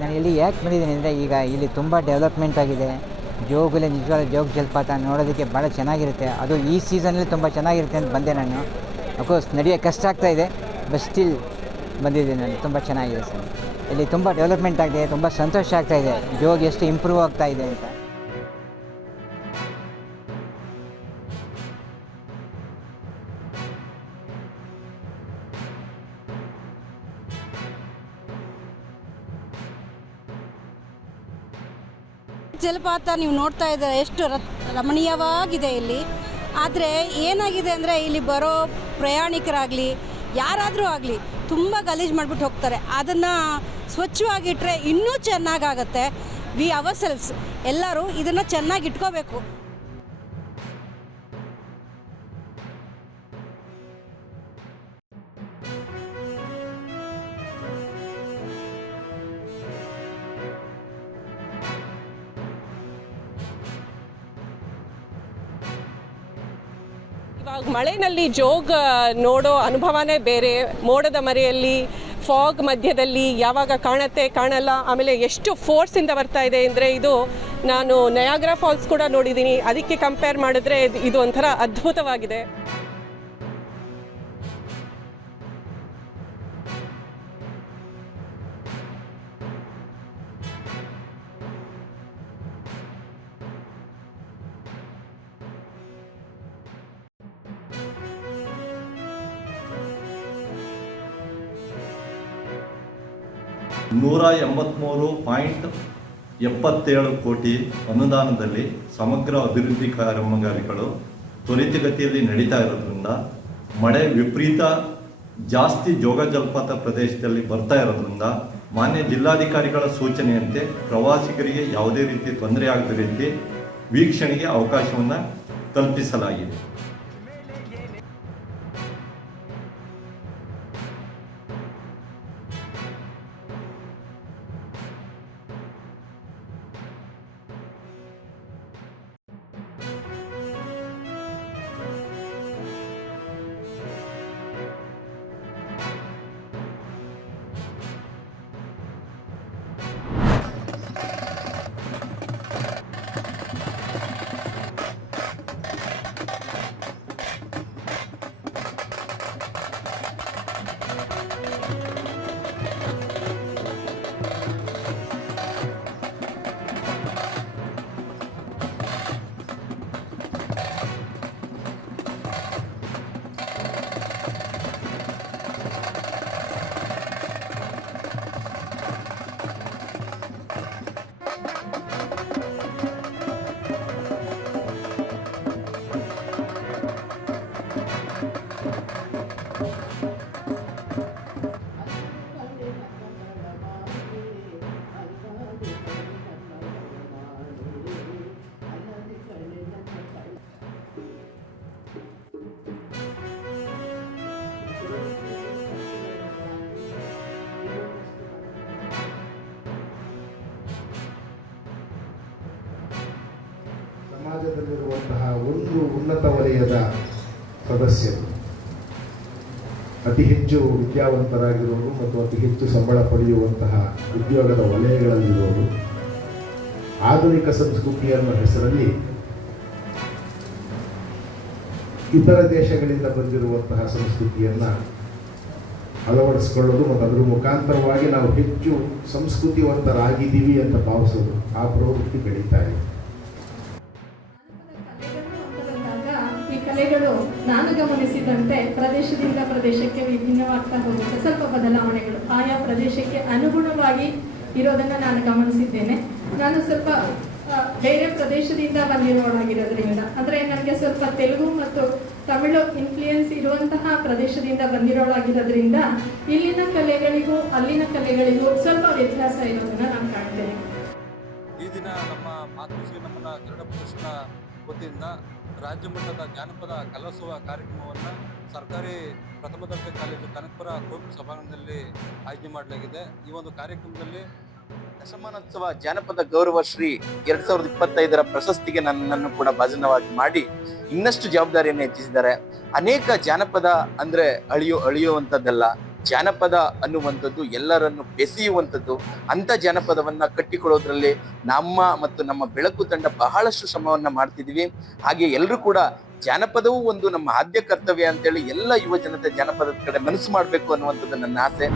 ನಾನು ಇಲ್ಲಿ ಯಾಕೆ ಬಂದಿದ್ದೀನಿ ಅಂದರೆ ಈಗ ಇಲ್ಲಿ ತುಂಬ ಡೆವಲಪ್ಮೆಂಟ್ ಆಗಿದೆ. ಜೋಗಲ್ಲಿ ನಿಜವಾದ ಜೋಗ ಜಲಪಾತ ನೋಡೋದಕ್ಕೆ ಭಾಳ ಚೆನ್ನಾಗಿರುತ್ತೆ. ಅದು ಈ ಸೀಸನಲ್ಲಿ ತುಂಬ ಚೆನ್ನಾಗಿರುತ್ತೆ ಅಂತ ಬಂದೆ ನಾನು. ಅಫ್ಕೋರ್ಸ್ ನಡೆಯೋಕ್ಕೆ ಕಷ್ಟ ಆಗ್ತಾಯಿದೆ, ಬಟ್ ಸ್ಟಿಲ್ ಬಂದಿದ್ದೀನಿ ನಾನು. ತುಂಬ ಚೆನ್ನಾಗಿದೆ ಸರ್. ಇಲ್ಲಿ ತುಂಬ ಡೆವಲಪ್ಮೆಂಟ್ ಆಗಿದೆ, ತುಂಬ ಸಂತೋಷ ಆಗ್ತಾಯಿದೆ ಜೋಗ ಎಷ್ಟು ಇಂಪ್ರೂವ್ ಆಗ್ತಾಯಿದೆ ಅಂತ. ಜಲಪಾತ ನೀವು ನೋಡ್ತಾ ಇದ್ದಾರೆ ಎಷ್ಟು ರಮಣೀಯವಾಗಿದೆ ಇಲ್ಲಿ. ಆದರೆ ಏನಾಗಿದೆ ಅಂದರೆ ಇಲ್ಲಿ ಬರೋ ಪ್ರಯಾಣಿಕರಾಗಲಿ ಯಾರಾದರೂ ಆಗಲಿ ತುಂಬ ಗಲೀಜು ಮಾಡಿಬಿಟ್ಟು ಹೋಗ್ತಾರೆ. ಅದನ್ನು ಸ್ವಚ್ಛವಾಗಿಟ್ಟರೆ ಇನ್ನೂ ಚೆನ್ನಾಗಾಗತ್ತೆ. ವಿ ಅವರ್ ಸೆಲ್ಫ್ಸ್ ಎಲ್ಲರೂ ಇದನ್ನು ಚೆನ್ನಾಗಿ ಇಟ್ಕೋಬೇಕು. ಇವಾಗ ಮಳೆಯಲ್ಲಿ ಜೋಗ ನೋಡೋ ಅನುಭವನೇ ಬೇರೆ. ಮೋಡದ ಮರೆಯಲ್ಲಿ ಫಾಗ್ ಮಧ್ಯದಲ್ಲಿ ಯಾವಾಗ ಕಾಣುತ್ತೆ ಕಾಣಲ್ಲ, ಆಮೇಲೆ ಎಷ್ಟು ಫೋರ್ಸಿಂದ ಬರ್ತಾ ಇದೆ ಅಂದರೆ ಇದು ನಾನು ನಯಾಗ್ರಾ ಫಾಲ್ಸ್ ಕೂಡ ನೋಡಿದ್ದೀನಿ. ಅದಕ್ಕೆ ಕಂಪೇರ್ ಮಾಡಿದ್ರೆ ಇದು ಒಂಥರ ಅದ್ಭುತವಾಗಿದೆ. $183.77 ಕೋಟಿ ಅನುದಾನದಲ್ಲಿ ಸಮಗ್ರ ಅಭಿವೃದ್ಧಿ ಕಾಮಗಾರಿಗಳು ತ್ವರಿತಗತಿಯಲ್ಲಿ ನಡೀತಾ ಇರೋದ್ರಿಂದ ಮಳೆ ವಿಪರೀತ ಜಾಸ್ತಿ ಜೋಗ ಜಲಪಾತ ಪ್ರದೇಶದಲ್ಲಿ ಬರ್ತಾ ಇರೋದ್ರಿಂದ ಮಾನ್ಯ ಜಿಲ್ಲಾಧಿಕಾರಿಗಳ ಸೂಚನೆಯಂತೆ ಪ್ರವಾಸಿಗರಿಗೆ ಯಾವುದೇ ರೀತಿ ತೊಂದರೆ ಆಗದ ರೀತಿ ವೀಕ್ಷಣೆಗೆ ಅವಕಾಶವನ್ನು ಕಲ್ಪಿಸಲಾಗಿದೆ. ಸಮಾಜದಲ್ಲಿರುವಂತಹ ಒಂದು ಉನ್ನತ ವಲಯದ ಸದಸ್ಯರು ಅತಿ ಹೆಚ್ಚು ವಿದ್ಯಾವಂತರಾಗಿರೋರು ಮತ್ತು ಅತಿ ಹೆಚ್ಚು ಸಂಬಳ ಪಡೆಯುವಂತಹ ಉದ್ಯೋಗದ ವಲಯಗಳಲ್ಲಿರೋರು ಆಧುನಿಕ ಸಂಸ್ಕೃತಿ ಅನ್ನೋ ಹೆಸರಲ್ಲಿ ಇತರ ದೇಶಗಳಿಂದ ಬಂದಿರುವಂತಹ ಸಂಸ್ಕೃತಿಯನ್ನು ಅಳವಡಿಸ್ಕೊಳ್ಳೋದು ಮತ್ತು ಅದರ ಮುಖಾಂತರವಾಗಿ ನಾವು ಹೆಚ್ಚು ಸಂಸ್ಕೃತಿವಂತರಾಗಿದ್ದೀವಿ ಅಂತ ಭಾವಿಸೋದು, ಆ ಪ್ರವೃತ್ತಿ ಬೆಳೀತಾ ಇದೆ. ಈ ಕಲೆಗಳು ನಾನು ಗಮನಿಸಿದಂತೆ ಪ್ರದೇಶದಿಂದ ಪ್ರದೇಶಕ್ಕೆ ವಿಭಿನ್ನವಾಗ್ತಾ ಹೋಗುತ್ತೆ. ಸ್ವಲ್ಪ ಬದಲಾವಣೆಗಳು ಆಯಾ ಪ್ರದೇಶಕ್ಕೆ ಅನುಗುಣವಾಗಿ ಇರೋದನ್ನು ನಾನು ಗಮನಿಸಿದ್ದೇನೆ. ನಾನು ಸ್ವಲ್ಪ ಬೇರೆ ಪ್ರದೇಶದಿಂದ ಬಂದಿರೋಳಾಗಿರೋದ್ರಿಂದ, ಅಂದರೆ ನನಗೆ ಸ್ವಲ್ಪ ತೆಲುಗು ಮತ್ತು ತಮಿಳು ಇನ್ಫ್ಲೂಯೆನ್ಸ್ ಇರುವಂತಹ ಪ್ರದೇಶದಿಂದ ಬಂದಿರೋಳಾಗಿರೋದ್ರಿಂದ ಇಲ್ಲಿನ ಕಲೆಗಳಿಗೂ ಅಲ್ಲಿನ ಕಲೆಗಳಿಗೂ ಸ್ವಲ್ಪ ವ್ಯತ್ಯಾಸ ಇರೋದನ್ನು ನಾನು ಕಾಣ್ತೇನೆ. ಈ ದಿನ ನಮ್ಮ ಮಾತೃಶ್ರೀ ನಮ್ಮನ ಕನ್ನಡ ಪ್ರದರ್ಶನ ವತಿಯಿಂದ ರಾಜ್ಯ ಮಟ್ಟದ ಜಾನಪದ ಕಲೋತ್ಸವ ಕಾರ್ಯಕ್ರಮವನ್ನು ಸರ್ಕಾರಿ ಪ್ರಥಮ ದರ್ಜೆ ಕಾಲೇಜು ಕನಕಪುರ ಕೋರ್ಟ್ ಸಭಾಂಗಣದಲ್ಲಿ ಆಯ್ಕೆ ಮಾಡಲಾಗಿದೆ. ಈ ಒಂದು ಕಾರ್ಯಕ್ರಮದಲ್ಲಿ ದಶಮಾನೋತ್ಸವ ಜಾನಪದ ಗೌರವ ಶ್ರೀ 2025 ಪ್ರಶಸ್ತಿಗೆ ನನ್ನನ್ನು ಕೂಡ ಭಾಜನವಾಗಿ ಮಾಡಿ ಇನ್ನಷ್ಟು ಜವಾಬ್ದಾರಿಯನ್ನು ಹೆಚ್ಚಿಸಿದ್ದಾರೆ. ಅನೇಕ ಜಾನಪದ ಅಂದ್ರೆ ಅಳಿಯುವಂಥದ್ದಲ್ಲ, ಜಾನಪದ ಅನ್ನುವಂಥದ್ದು ಎಲ್ಲರನ್ನು ಬೆಸೆಯುವಂಥದ್ದು. ಅಂಥ ಜಾನಪದವನ್ನ ಕಟ್ಟಿಕೊಳ್ಳೋದ್ರಲ್ಲಿ ನಮ್ಮ ಬೆಳಕು ತಂಡ ಬಹಳಷ್ಟು ಶ್ರಮವನ್ನ ಮಾಡ್ತಿದ್ವಿ. ಹಾಗೆ ಎಲ್ಲರೂ ಕೂಡ ಜಾನಪದವೂ ಒಂದು ನಮ್ಮ ಆದ್ಯ ಕರ್ತವ್ಯ ಅಂತೇಳಿ ಎಲ್ಲ ಯುವ ಜನತೆ ಜಾನಪದದ ಕಡೆ ಮನಸ್ಸು ಮಾಡಬೇಕು ಅನ್ನುವಂಥದ್ದು ನನ್ನ ಆಸೆ.